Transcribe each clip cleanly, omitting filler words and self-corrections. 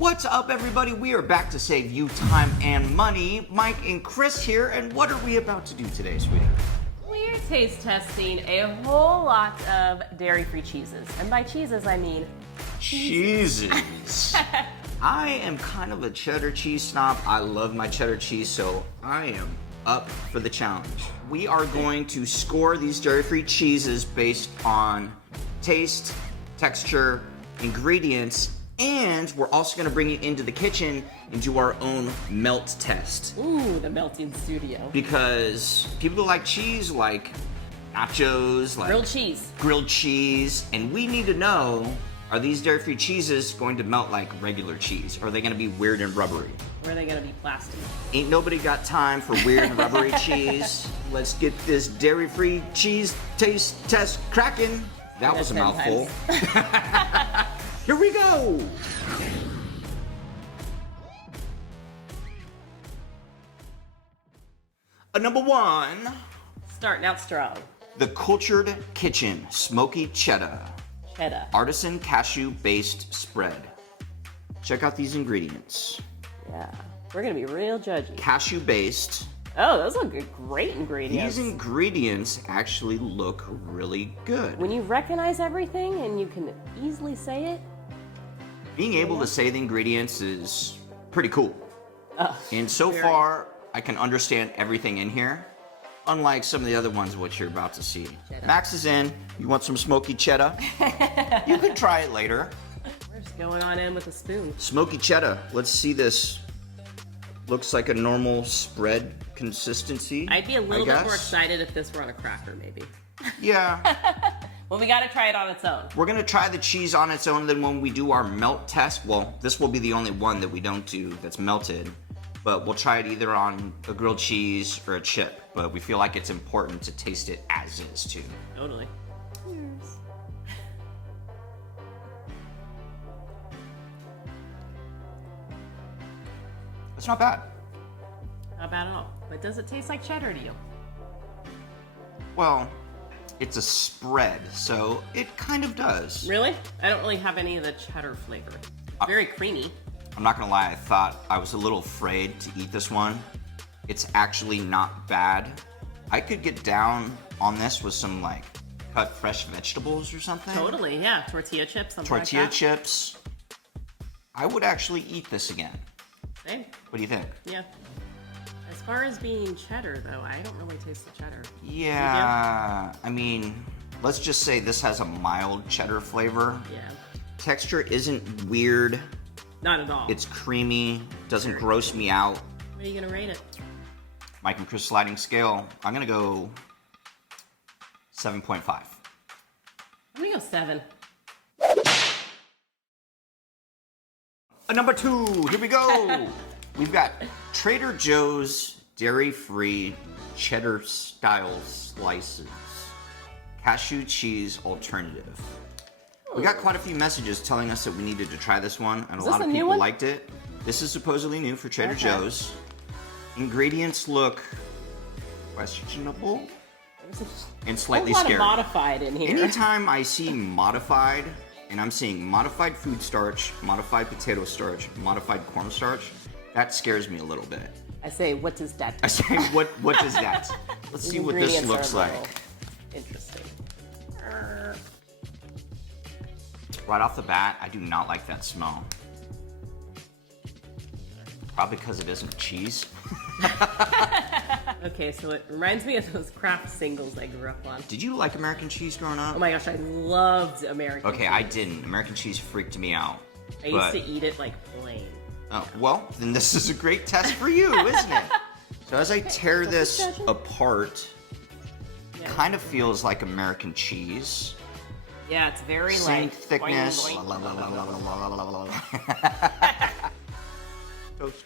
What's up, everybody? We are back to save you time and money. Mike and Chris here, and what are we about to do today, sweetie? We're taste testing a whole lot of dairy-free cheeses. And by cheeses, I mean cheeses. I am kind of a cheddar cheese snob. I love my cheddar cheese, so I am up for the challenge. We are going to score these dairy-free cheeses based on taste, texture, ingredients, and we're also going to bring you into the kitchen and do our own melt test. Ooh, the melting studio. Because people who like cheese like nachos, like grilled cheese, and we need to know, are these dairy-free cheeses going to melt like regular cheese? Or are they going to be weird and rubbery? Or are they going to be plastic? Ain't nobody got time for weird and rubbery cheese. Let's get this dairy-free cheese taste test cracking. That was a mouthful. Here we go! Number one. Starting out strong. The Cultured Kitchen Smoky Cheddar. Cheddar. Artisan cashew based spread. Check out these ingredients. Yeah, we're gonna be real judgy. Cashew based. Oh, those look great ingredients. These ingredients actually look really good. When you recognize everything and you can easily say it. Being able to say the ingredients is pretty cool. And so very. far, I can understand everything in here, unlike some of the other ones which you're about to see. Cheddar. Max is in. You want some smoky cheddar? You can try it later. We're just going on in with a spoon. Smoky cheddar. Let's see this. Looks like a normal spread consistency. I'd be a little bit more excited if this were on a cracker, maybe. Yeah. Well, we gotta try it on its own. We're gonna try the cheese on its own, then when we do our melt test, well, this will be the only one that we don't do that's melted, but we'll try it either on a grilled cheese or a chip, but we feel like it's important to taste it as is, too. Totally. Cheers. It's not bad. Not bad at all. But does it taste like cheddar to you? Well, it's a spread, so it kind of does. Really? I don't really have any of the cheddar flavor. Very creamy. I'm not gonna lie, I thought I was a little afraid to eat this one. It's actually not bad. I could get down on this with some like cut fresh vegetables or something. Totally, yeah. Tortilla chips, something Tortilla like that. chips. I would actually eat this again. Same. What do you think? Yeah. As far as being cheddar, though, I don't really taste the cheddar. Yeah, I mean, let's just say this has a mild cheddar flavor. Yeah. Texture isn't weird. Not at all. It's creamy, doesn't gross me out. What are you gonna rate it? Mike and Chris sliding scale, I'm gonna go 7.5. I'm gonna go 7. Number 2, here we go. We've got Trader Joe's dairy-free cheddar style slices. Cashew cheese alternative. We got quite a few messages telling us that we needed to try this one, and a lot of people liked it. This is supposedly new for Trader Joe's. Ingredients look questionable and slightly scary. There's a lot of modified in here. Anytime I see modified, and I'm seeing modified food starch, modified potato starch, modified cornstarch, that scares me a little bit. I say, what is that? I say, what is that? Let's see what this looks like. Interesting. Right off the bat, I do not like that smell. Probably because it isn't cheese. Okay, so it reminds me of those Kraft singles I grew up on. Did you like American cheese growing up? Oh my gosh, I loved American cheese. Okay, I didn't. American cheese freaked me out. I used to eat it like plain. Oh, well, then this is a great test for you, isn't it? So as I tear this apart, it kind of feels like American cheese. Yeah, it's very Same like thickness. boing, Toast.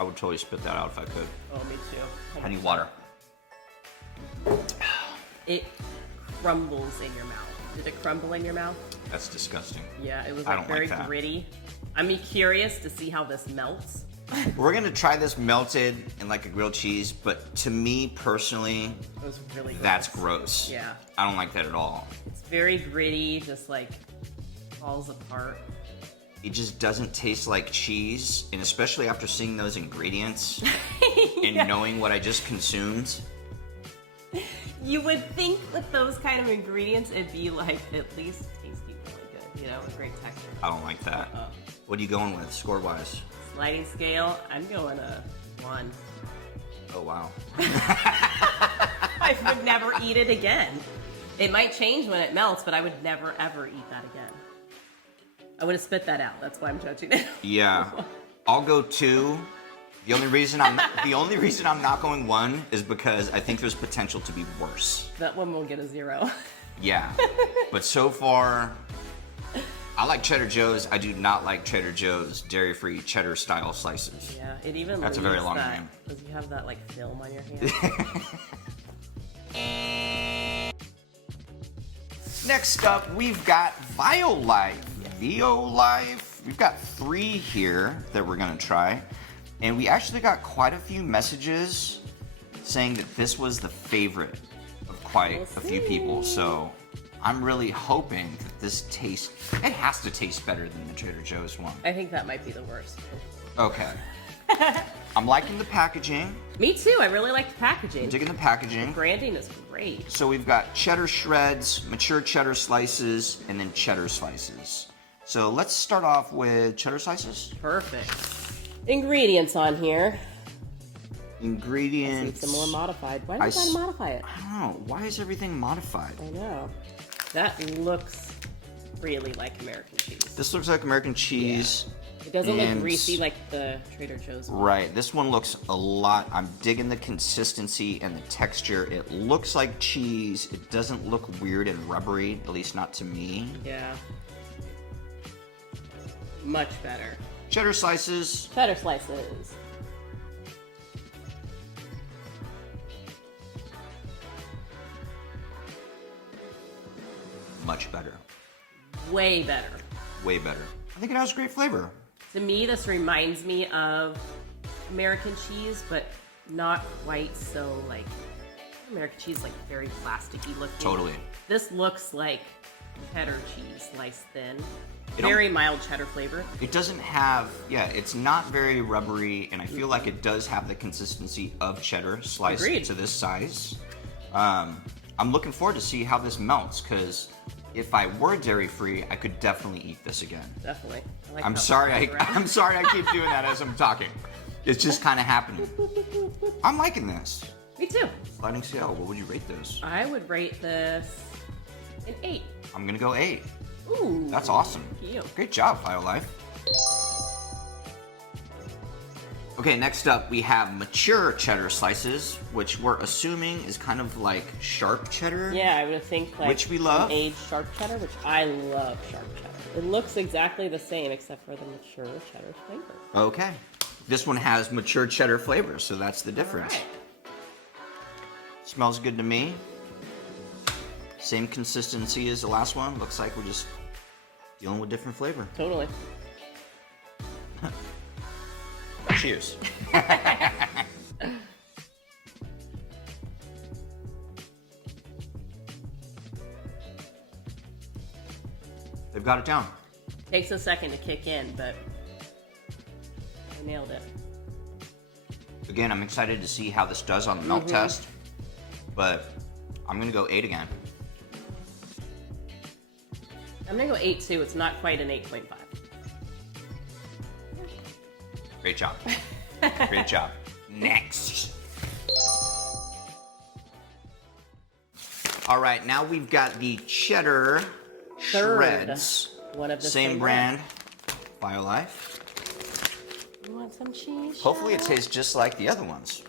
I would totally spit that out if I could. Oh, me too. I need water. It crumbles in your mouth. Did it crumble in your mouth? That's disgusting. Yeah, it was I like don't very like that. gritty. I'm curious to see how this melts. We're gonna try this melted in like a grilled cheese, but to me personally, It was really gross. that's gross. Yeah. I don't like that at all. It's very gritty, just like falls apart. It just doesn't taste like cheese, and especially after seeing those ingredients and knowing what I just consumed. You would think with those kind of ingredients, it'd be like at least tasty really good, you know, a great texture. I don't like that. What are you going with, score-wise? Sliding scale, I'm going a 1. Oh, wow. I would never eat it again. It might change when it melts, but I would never ever eat that again. I would have spit that out. That's why I'm judging it. Yeah, I'll go 2. The only reason I'm not going 1 is because I think there's potential to be worse. That one will get a 0. Yeah, but so far, I like Cheddar Joe's. I do not like Trader Joe's dairy-free cheddar style slices. Yeah, it even That's a leaves very long that, name. because you have that like film on your hand. Next up, we've got Violife. Violife. We've got 3 here that we're gonna try, and we actually got quite a few messages saying that this was the favorite of quite a few people. So I'm really hoping that this tastes. It has to taste better than the Trader Joe's one. I think that might be the worst. Okay. I'm liking the packaging. Me too. I really like the packaging. I'm digging the packaging. Branding is great. So we've got cheddar shreds, mature cheddar slices, and then cheddar slices. So let's start off with cheddar slices. Perfect. Ingredients on here. Ingredients. Some more modified. Why did I modify it? I don't know. Why is everything modified? I know. That looks really like American cheese. This looks like American cheese. It doesn't look greasy like the Trader Joe's one. Right. This one looks a lot. I'm digging the consistency and the texture. It looks like cheese. It doesn't look weird and rubbery, at least not to me. Yeah. Much better. Cheddar slices. Cheddar slices. Much better. Way better. Way better. I think it has great flavor. To me, this reminds me of American cheese, but not quite so like American cheese, like very plasticky looking. Totally. This looks like cheddar cheese, sliced thin. It Very mild cheddar flavor. It doesn't have, it's not very rubbery, and I feel like it does have the consistency of cheddar sliced to this size. I'm looking forward to see how this melts, because if I were dairy-free, I could definitely eat this again. Definitely. I like I'm sorry I keep doing that as I'm talking. It's just kind of happening. I'm liking this. Me too. Sliding scale, what would you rate this? I would rate this an 8. I'm gonna go 8. Ooh. That's awesome. Thank you. Great job, Violife. Okay, next up we have mature cheddar slices, which we're assuming is kind of like sharp cheddar. Yeah, I would think like which we love. Aged sharp cheddar, which I love sharp cheddar. It looks exactly the same except for the mature cheddar flavor. Okay. This one has mature cheddar flavor, so that's the difference. All right. Smells good to me. Same consistency as the last one. Looks like we're just dealing with different flavor. Totally. Cheers. They've got it down. Takes a second to kick in, but I nailed it. Again, I'm excited to see how this does on the melt test, but I'm gonna go 8 again. I'm gonna go 8 too. It's not quite an 8.5. Great job. Great job. Next. All right, now we've got the cheddar shreds. One of the same brand, Violife. You want some cheese? Hopefully it tastes just like the other ones.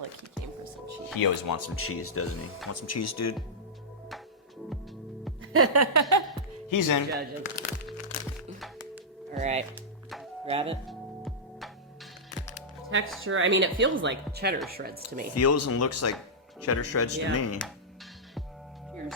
Like he came for some cheese. He always wants some cheese, doesn't he? Want some cheese, dude? He's in. Judges. All right, grab it. Texture. I mean, it feels like cheddar shreds to me. Feels and looks like cheddar shreds to me. Cheers.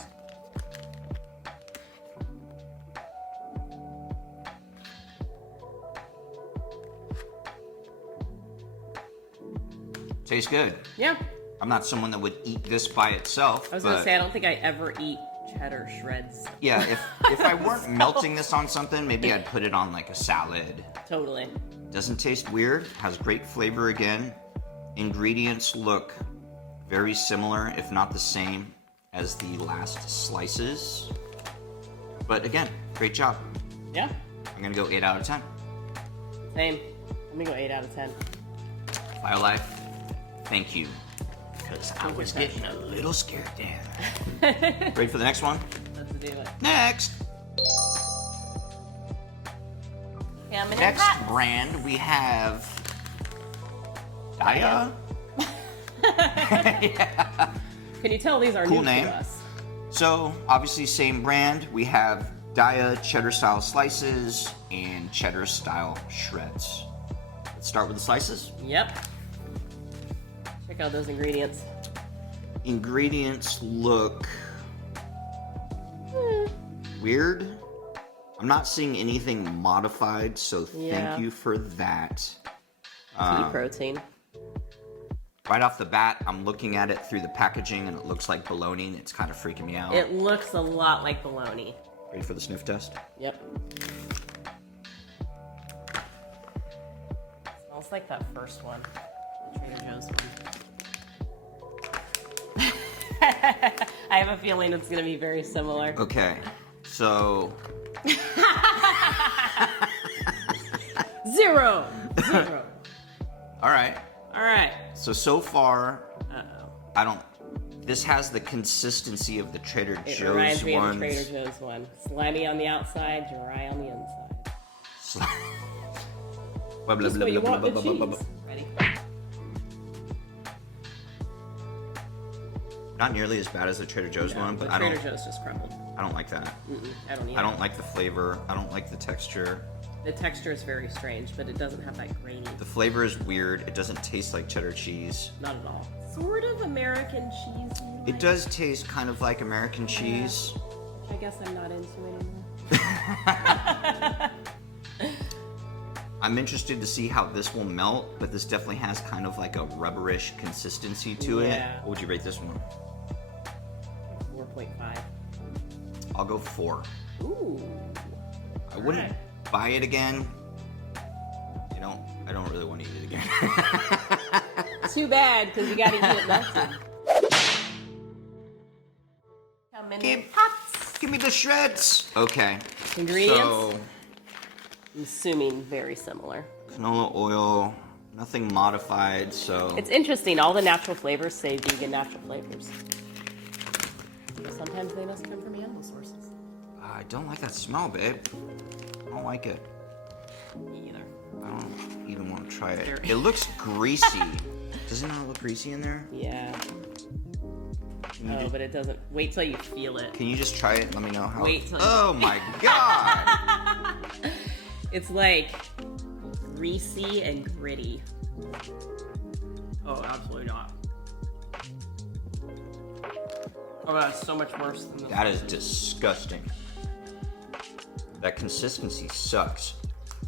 Tastes good. Yeah. I'm not someone that would eat this by itself. I was gonna say I don't think I ever eat cheddar shreds. Yeah, if I weren't melting this on something, maybe I'd put it on like a salad. Totally. Doesn't taste weird. Has great flavor again. Ingredients look very similar, if not the same, as the last slices. But again, great job. Yeah. I'm gonna go 8 out of 10. Same. I'm gonna go 8 out of 10. Violife, thank you. Because I was getting a little scared there. Ready for the next one? Let's do it. Next! Next brand, we have Daya. Yeah. Can you tell these are Cool new name. to us? So, obviously, same brand. We have Daya Cheddar Style Slices and Cheddar Style Shreds. Let's start with the slices. Yep. Check out those ingredients. Ingredients look weird. I'm not seeing anything modified, so thank you for that. Pea protein. Right off the bat, I'm looking at it through the packaging and it looks like bologna and it's kind of freaking me out. It looks a lot like bologna. Ready for the sniff test? Yep. Smells like that first one. The Trader Joe's one. I have a feeling it's going to be very similar. Okay, so... Zero. All right. All right. So far, Uh-oh. This has the consistency of the Trader It Joe's reminds me ones. of the Trader Joe's one. Slimy on the outside, dry on the inside. Blah, blah, Just blah, what you blah, want blah, with blah, blah, cheese. blah. Ready? Not nearly as bad as the Trader Joe's No, one, but the I Trader don't. Joe's just crumbled. I don't like that. I don't either. I don't like the flavor. I don't like the texture. The texture is very strange, but it doesn't have that grainy. The flavor is weird. It doesn't taste like cheddar cheese. Not at all. Sort of American cheese. It does taste kind of like American cheese. I guess I'm not into anymore. I'm interested to see how this will melt, but this definitely has kind of like a rubberish consistency to it. Yeah. What would you rate this one? 4.5. I'll go 4. Ooh. I wouldn't buy it again. I don't really want to eat it again. Too bad, because you gotta eat it melted. How many pots? Give me the shreds. Okay. Ingredients? So, I'm assuming very similar. canola oil, nothing modified, so... It's interesting, all the natural flavors say vegan natural flavors. But sometimes they must come from animal sources. I don't like that smell, babe. I don't like it. Me either. I don't even want to try it. Very- It looks greasy. Doesn't it look greasy in there? Yeah. Can you, Oh, but it doesn't. Wait till you feel it. can you just try it and let me know how... Wait till- Oh my god! It's like greasy and gritty. Oh, absolutely not. Oh, that's so much worse than the That is disgusting. That consistency sucks.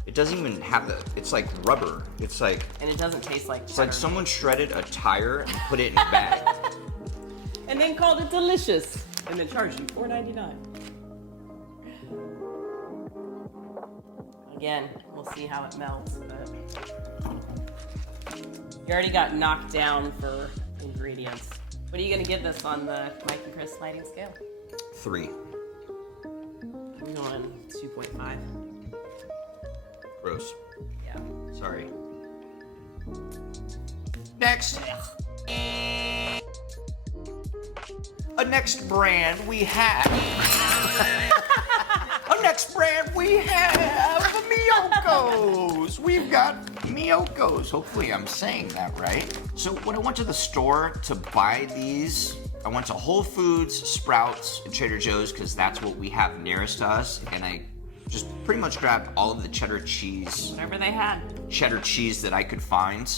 It doesn't even have the... It's like rubber. It's like... And it doesn't taste like It's like cheddar. someone shredded a tire and put it in a bag. And then called it delicious. And then charged you $4.99. Again, we'll see how it melts, but you already got knocked down for ingredients. What are you gonna give this on the Mike and Chris sliding scale? 3. I'm going 2.5. Gross. Yeah. Sorry. Next. Next brand we have. Next brand we have Miyokos. We've got Miyokos. Hopefully I'm saying that right. So when I went to the store to buy these, I went to Whole Foods, Sprouts, and Trader Joe's because that's what we have nearest to us. And I just pretty much grabbed all of the cheddar cheese Whatever they had. that I could find.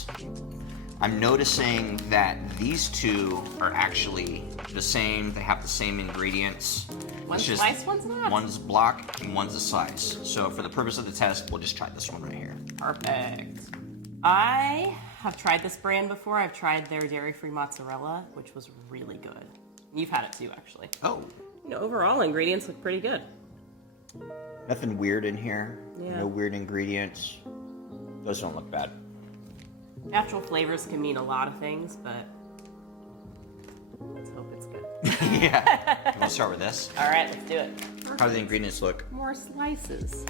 I'm noticing that these two are actually the same. They have the same ingredients. One's It's just sliced, one's not. One's block and one's a slice. So for the purpose of the test, we'll just try this one right here. Perfect. I have tried this brand before. I've tried their dairy-free mozzarella, which was really good. You've had it too, actually. Oh. You know, overall, ingredients look pretty good. Nothing weird in here. Yeah. No weird ingredients. Those don't look bad. Natural flavors can mean a lot of things, but let's hope it's good. Yeah. You want to start with this? All right, let's do it. How do the ingredients look? More slices.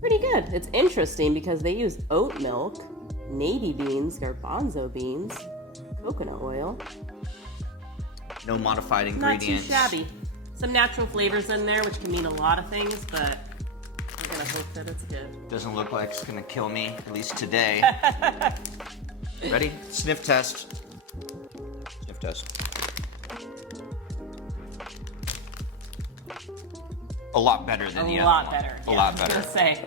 Pretty good. It's interesting because they use oat milk, navy beans, garbanzo beans, coconut oil. No modified ingredients. Not too shabby. Some natural flavors in there, which can mean a lot of things, but I'm gonna hope that it's good. Doesn't look like it's gonna kill me, at least today. Ready? Sniff test. Sniff test. A lot better than the other one. A lot better. I was gonna say,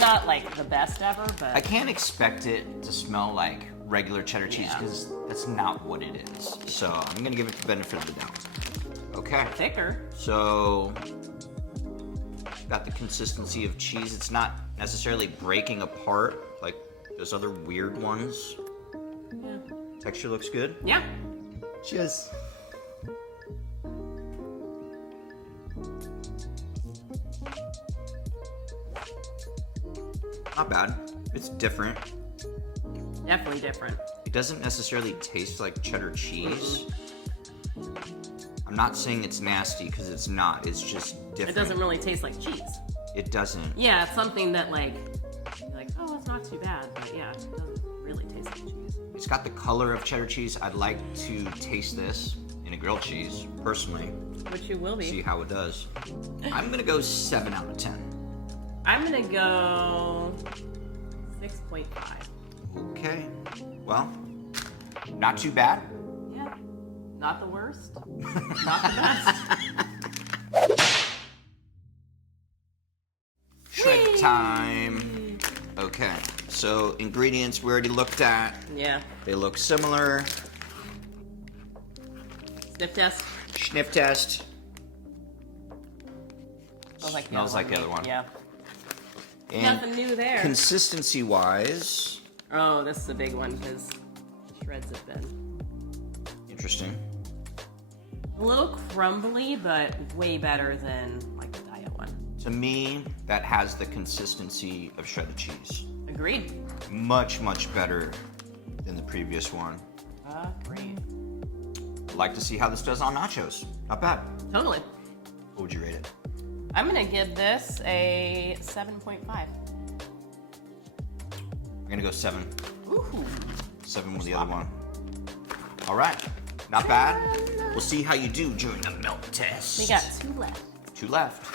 not like the best ever, but I can't expect it to smell like regular cheddar cheese because that's not what it is. So I'm gonna give it the benefit of the doubt. Okay. thicker. So got the consistency of cheese. It's not necessarily breaking apart like those other weird ones. Yeah. Texture looks good. Yeah. Cheers. Not bad. It's different. Definitely different. It doesn't necessarily taste like cheddar cheese. I'm not saying it's nasty because it's not. It's just different. It doesn't really taste like cheese. It doesn't. Yeah, it's something that like, you're like, oh, it's not too bad, but yeah, it doesn't really taste like cheese. It's got the color of cheddar cheese. I'd like to taste this in a grilled cheese, personally. Which you will be. See how it does. I'm gonna go 7 out of 10. I'm gonna go 6.5. Okay. Well, not too bad. Yeah. Not the worst. Not the best. Shred time. Okay. So ingredients we already looked at. Yeah. They look similar. Sniff test. Sniff test. Smells like the other one. Yeah. And nothing new there. Consistency wise. Oh, this is a big one because the shreds have been Interesting. a little crumbly, but way better than like the diet one. To me, that has the consistency of shredded cheese. Agreed. Much, much better than the previous one. Great. I'd like to see how this does on nachos. Not bad. Totally. What would you rate it? I'm gonna give this a 7.5. I'm gonna go 7. Ooh. 7 was the other one. All right, not bad. We'll see how you do during the melt test. We got 2 left. 2 left.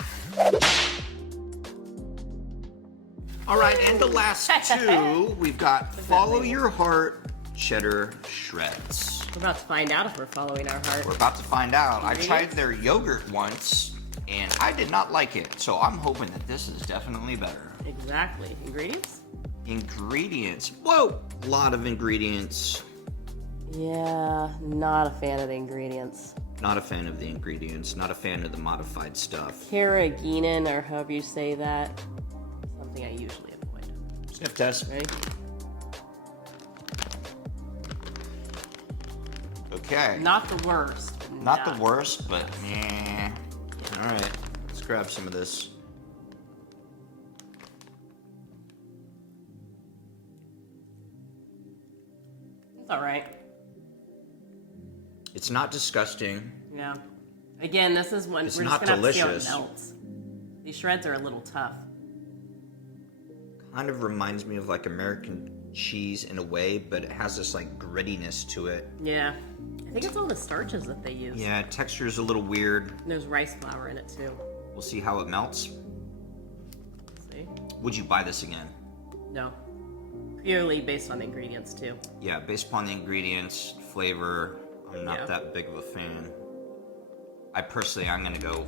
All right, and the last 2, we've got Follow Your Heart Cheddar Shreds. We're about to find out if we're following our heart. We're about to find out. I Ingredients? tried their yogurt once, and I did not like it. So I'm hoping that this is definitely better. Exactly. Ingredients? Ingredients. Whoa! A lot of ingredients. Yeah, not a fan of the ingredients. Not a fan of the ingredients. Not a fan of the modified stuff. Carrageenan, or however you say that. Something I usually avoid. Sniff test. Ready? Okay. Not the worst. Not the worst, but meh. All right, let's grab some of this. It's all right. It's not disgusting. Yeah. Again, this is one It's we're not just gonna delicious. have to see how it melts. These shreds are a little tough. Kind of reminds me of like American cheese in a way, but it has this like grittiness to it. Yeah. I think it's all the starches that they use. Yeah, texture is a little weird. And there's rice flour in it too. We'll see how it melts. See? Would you buy this again? No. Purely based on the ingredients too. Yeah, based upon the ingredients, flavor, I'm not Yeah. that big of a fan. I'm gonna go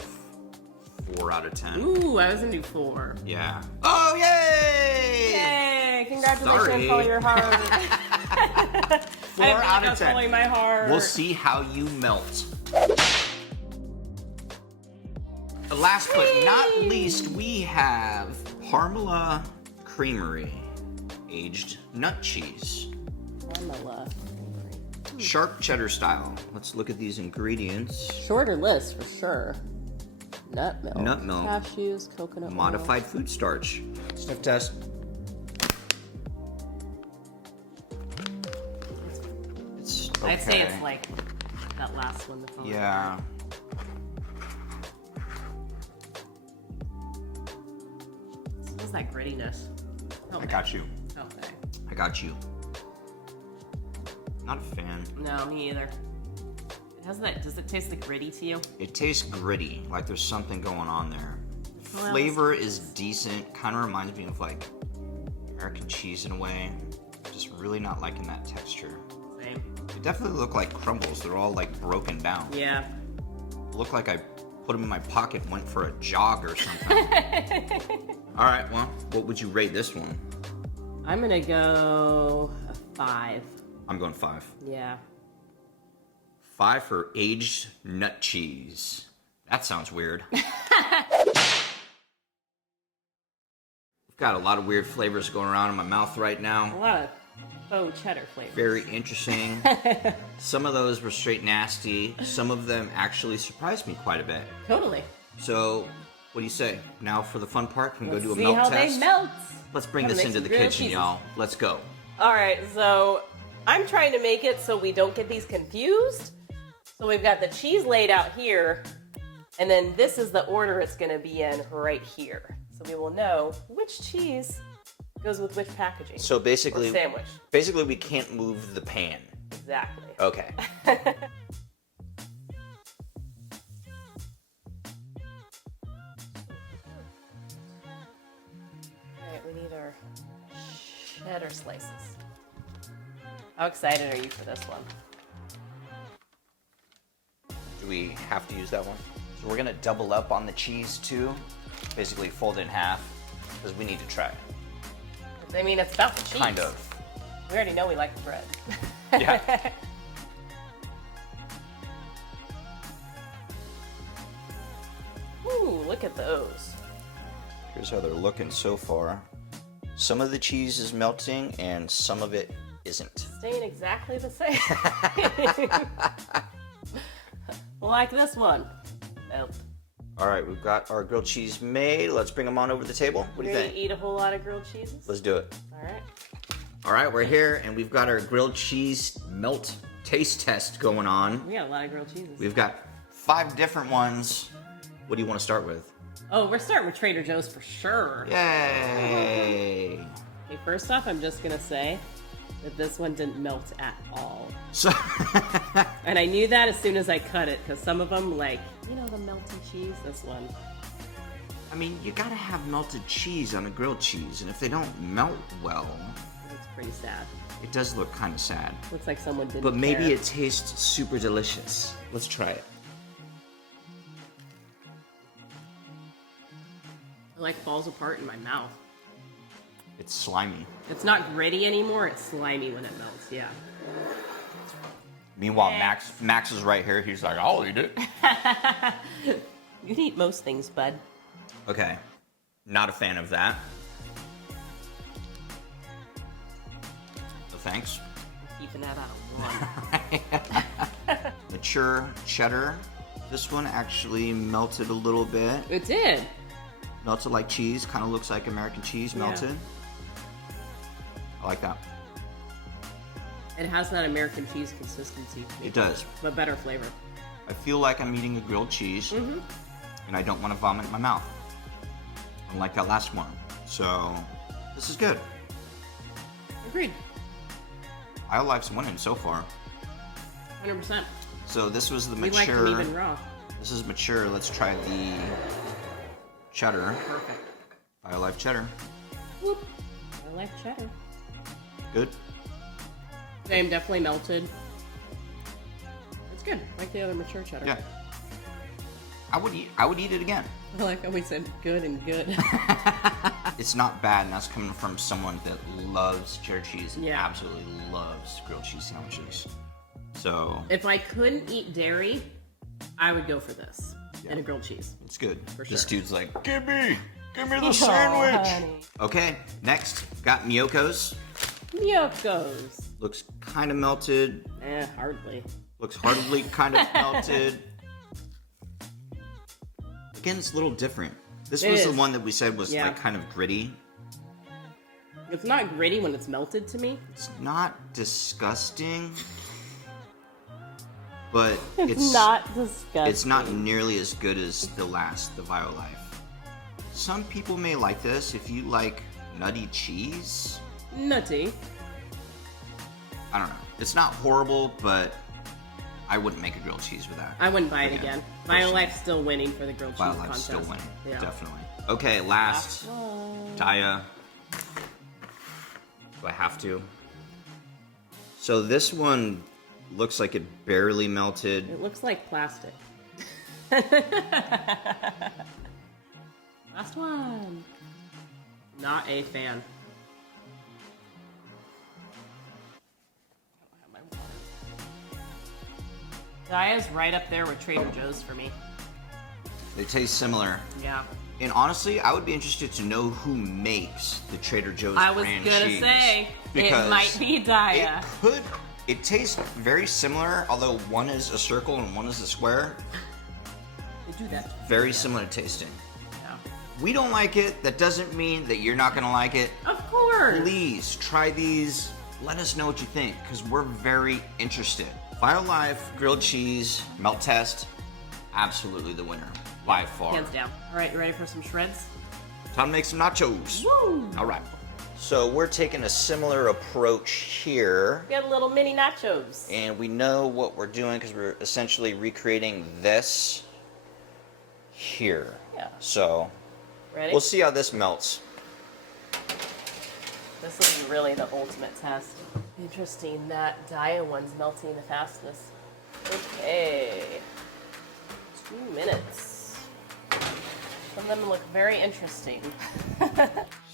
4 out of 10. Ooh, I was gonna do 4. Yeah. Oh, yay! Yay! Congratulations, Sorry. Follow Your Heart. 4 out of 10. Following my heart. We'll see how you melt. Last but not least, we have Harmala Creamery, aged nut cheese. Harmala. Sharp cheddar style. Let's look at these ingredients. Shorter list for sure. Nut milk. Nut milk. Cashews, coconut oil. Modified food starch. Sniff test. It's okay. I'd say it's like that last one. The Yeah. What's that grittiness? I got you. Okay. I got you. Not a fan. No, me either. It has that. Does it taste like gritty to you? It tastes gritty, like there's something going on there. Well, Flavor is decent. Kind of reminds me of like American cheese in a way. Just really not liking that texture. Same. They definitely look like crumbles. They're all like broken down. Yeah. Look like I put them in my pocket, went for a jog or something. All right, well, what would you rate this one? I'm gonna go a 5. I'm going 5. Yeah. 5 for aged nut cheese. That sounds weird. We've got a lot of weird flavors going around in my mouth right A now. lot of faux cheddar flavors. Very interesting. Some of those were straight nasty. Some of them actually surprised me quite a bit. Totally. So, what do you say? Now for the fun part, can we go do a See milk how test? they melt. Let's bring Gotta this make into some the grilled kitchen, cheeses. y'all. Let's go. All right, so I'm trying to make it so we don't get these confused. So we've got the cheese laid out here, and then this is the order it's going to be in right here. So we will know which cheese goes with which packaging. So or basically, sandwich. we can't move the pan. Exactly. Okay. All right, we need our cheddar slices. How excited are you for this one? Do we have to use that one? So we're gonna double up on the cheese too. Basically fold it in half, because we need to try it. I mean, it's about the cheese. Kind of. We already know we like the bread. Yeah. Ooh, look at those. Here's how they're looking so far. Some of the cheese is melting and some of it isn't. Staying exactly the same. Like this one. Nope. All right, we've got our grilled cheese made. Let's bring them on over the table. What do you You're think? gonna eat a whole lot of grilled cheeses? Let's do it. All right. All right, we're here and we've got our grilled cheese melt taste test going on. We got a lot of grilled cheeses. We've got 5 different ones. What do you want to start with? Oh, we're starting with Trader Joe's for sure. Yay! Okay, first off, I'm just gonna say that this one didn't melt at all. So, And I knew that as soon as I cut it, because some of them, like, you know, the melted cheese, this one. I mean, you gotta have melted cheese on a grilled cheese, and if they don't melt well, It's pretty sad. it does look kind of sad. Looks like someone didn't But maybe care. it tastes super delicious. Let's try it. It like falls apart in my mouth. It's slimy. It's not gritty anymore, it's slimy when it melts, yeah. Meanwhile, Max is right here. He's like, I'll eat it. You can eat most things, bud. Okay. Not a fan of that. No thanks. I'm keeping that out of one. Mature cheddar. This one actually melted a little bit. It did. Melted like cheese. Kind of looks like American cheese melted. I like that. It has that American cheese consistency. It does. But better flavor. I feel like I'm eating a grilled cheese, and I don't want to vomit in my mouth. Unlike that last one. So, this is good. Agreed. Violife's winning so far. 100%. So this was the We like mature. them even raw. This is mature. Let's try the cheddar. Perfect. Violife cheddar. Whoop. I like cheddar. Good. Same, definitely melted. It's good. Like the other mature cheddar. Yeah. I would eat it again. I like how we said good and good. It's not bad, and that's coming from someone that loves cheddar cheese and Yeah. absolutely loves grilled cheese sandwiches. So If I couldn't eat dairy, I would go for this and a grilled cheese. it's good. For This sure. dude's like, give me. Give me the Oh, sandwich. honey. Okay, next, got Miyoko's. Miyoko's. Looks kind of melted. Hardly. Looks hardly kind of melted. Again, it's a little different. This It was is. the one that we said was Yeah. like kind of gritty. It's not gritty when it's melted to me. It's not disgusting, but It's not disgusting. it's not nearly as good as the Violife. Some people may like this if you like nutty cheese. Nutty. I don't know. It's not horrible, but I wouldn't make a grilled cheese with that. I wouldn't buy it Again, again. personally. Violife's still winning for the grilled cheese Violife's contest. still winning, Yeah. definitely. Okay, last, one. Daya. Do I have to? So this one looks like it barely melted. It looks like plastic. Last one. Not a fan. Daya's right up there with Trader Joe's for me. They taste similar. Yeah. And honestly, I would be interested to know who makes the Trader Joe's I was brand gonna cheese. say, Because it might be Daya. It tastes very similar, although one is a circle and one is a square. They do that. Very similar tasting. Yeah. We don't like it. That doesn't mean that you're not gonna like it. Of course. Please try these. Let us know what you think, because we're very interested. Violife grilled cheese melt test, absolutely the winner by far. Hands down. All right, you ready for some shreds? Time to make some nachos. Woo! All right. So we're taking a similar approach here, We got little mini nachos. and we know what we're doing because we're essentially recreating this here. Yeah. So Ready? we'll see how this melts. This will be really the ultimate test. Interesting, that Daya one's melting the fastest. Okay. 2 minutes. Some of them look very interesting.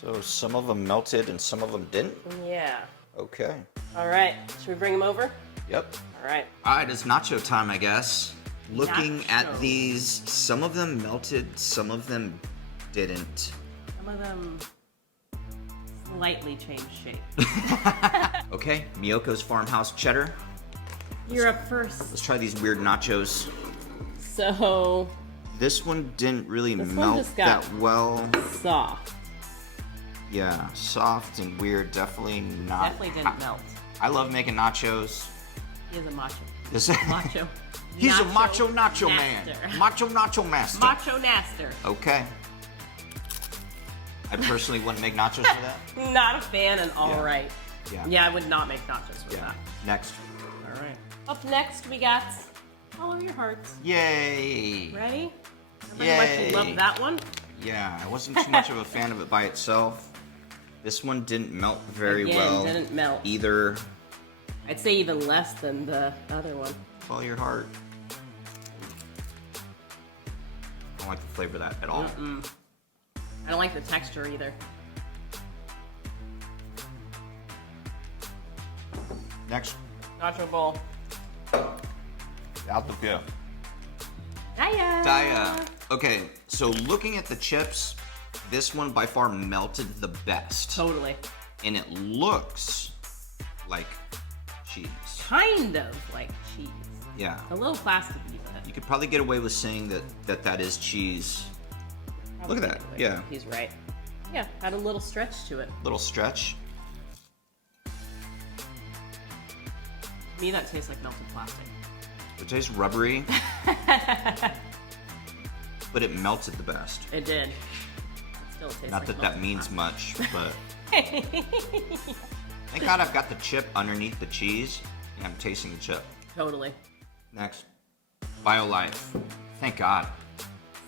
So some of them melted and some of them didn't. Yeah. Okay. All right. Should we bring them over? Yep. All right. All right, it's nacho time, I guess. Looking at Nacho. these, some of them melted, some of them didn't. Some of them slightly changed shape. Okay, Miyoko's Farmhouse Cheddar. You're up first. Let's try these weird nachos. So This one didn't really This one melt just got- that well. soft. Yeah, soft and weird. Definitely not. Definitely didn't melt. I love making nachos. He is a macho. This, Macho. he's a macho Nacho nacho man. master. Macho nacho master. Macho Naster. Okay. I personally wouldn't make nachos for that. Not a fan and all Yeah. right. Yeah. Yeah, I would not make nachos with Yeah. that. Next. All right. Up next, we got Follow Your Hearts. Yay. Ready? Remember how much you Yay. loved that one? Yeah, I wasn't too much of a fan of it by itself. This one didn't melt very Again, well didn't melt. either. I'd say even less than the other one. Follow your heart. I don't like the flavor of that at all. I don't like the texture either. Next. Nacho bowl. Out the go. Daya. Daya. Okay, so looking at the chips, this one by far melted the best. Totally. And it looks like cheese. Kind of like cheese. Yeah. A little plasticky, but You could probably get away with saying that is cheese. probably Look at that. anyway. Yeah. He's right. Yeah, had a little stretch to it. Little stretch. To me, that tastes like melted plastic. It tastes rubbery. But it melted the best. It did. It still tastes Not like that that melted means much, but plastic. thank God I've got the chip underneath the cheese, and I'm tasting the chip. Totally. Next, Violife. Thank God.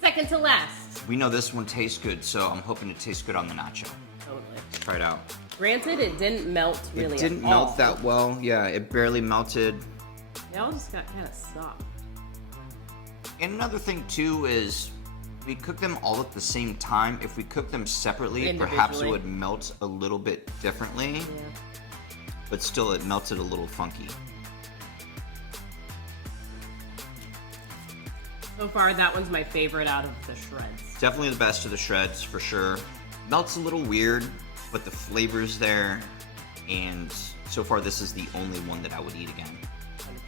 Second to last. We know this one tastes good, so I'm hoping it tastes good on the nacho. Totally. Let's try it out. Granted, it didn't melt really It didn't at melt all. that well. Yeah, it barely melted. They all just got kind of soft. And another thing too is we cook them all at the same time. If we cook them separately, perhaps it Individually. would melt a little bit differently. Yeah. But still, it melted a little funky. So far, that one's my favorite out of the shreds. Definitely the best of the shreds for sure. Melt's a little weird, but the flavor's there. And so far, this is the only one that I would eat again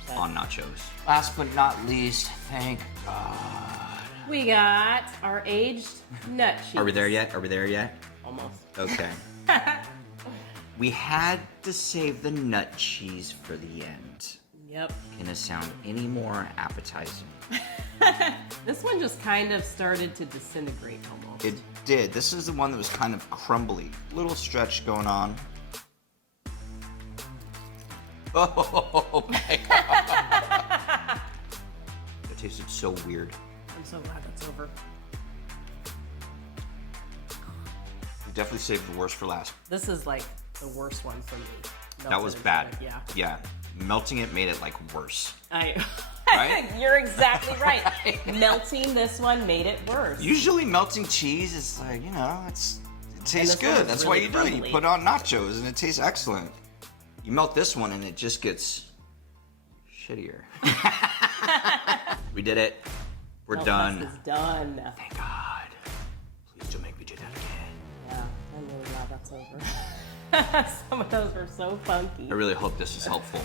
100%. on nachos. Last but not least, thank God. We got our aged nut cheese. Are we there yet? Are we there yet? Almost. Okay. We had to save the nut cheese for the end. Yep. Can it sound any more appetizing? This one just kind of started to disintegrate almost. It did. This is the one that was kind of crumbly. Little stretch going on. Oh my God. It tasted so weird. I'm so glad that's over. We definitely saved the worst for last. This is like the worst one for me. That was bad. Yeah. Yeah. Melting it made it like worse. Right? You're exactly right. Melting this one made it worse. Usually melting cheese is like, you know, it tastes this one good. was That's really why you do it. crumbly. You put it on nachos and it tastes excellent. You melt this one and it just gets shittier. We did it. We're Melt done. This is done. Thank God. Please don't make me do that again. Yeah, I'm really glad that's over. Some of those were so funky. I really hope this is helpful.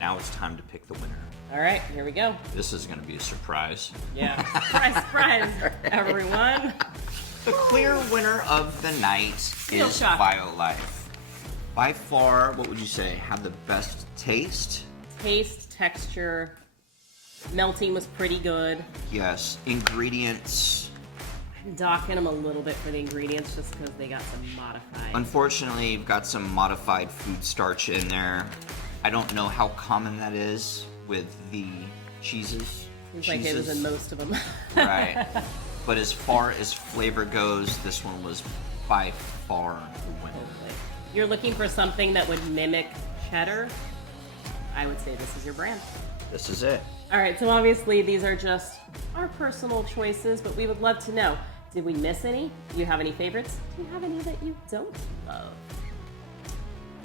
Now it's time to pick the winner. All right, here we go. This is going to be a surprise. Yeah. Surprise, surprise, everyone. The clear winner of the night Still is shocking. Violife. By far, what would you say, had the best taste? Taste, texture, melting was pretty good. Yes. Ingredients. I'm docking them a little bit for the ingredients just because they got some modified. Unfortunately, you've got some modified food starch in there. I don't know how common that is with the cheeses. Seems like it was in most of them. Right. But as far as flavor goes, this one was by far the winner. You're looking for something that would mimic cheddar, I would say this is your brand. This is it. All right, so obviously these are just our personal choices, but we would love to know, did we miss any? Do you have any favorites? Do you have any that you don't love?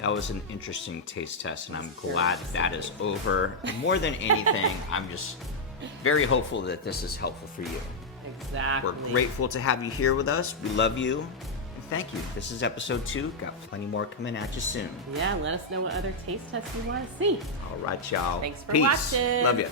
That was an interesting taste test, and I'm glad that is over. More than anything, I'm just very hopeful that this is helpful for you. Exactly. We're grateful to have you here with us. We love you. And thank you. This is episode 2. Got plenty more coming at you soon. Yeah, let us know what other taste tests you want to see. All right, y'all. Thanks for Peace. watching. Love you.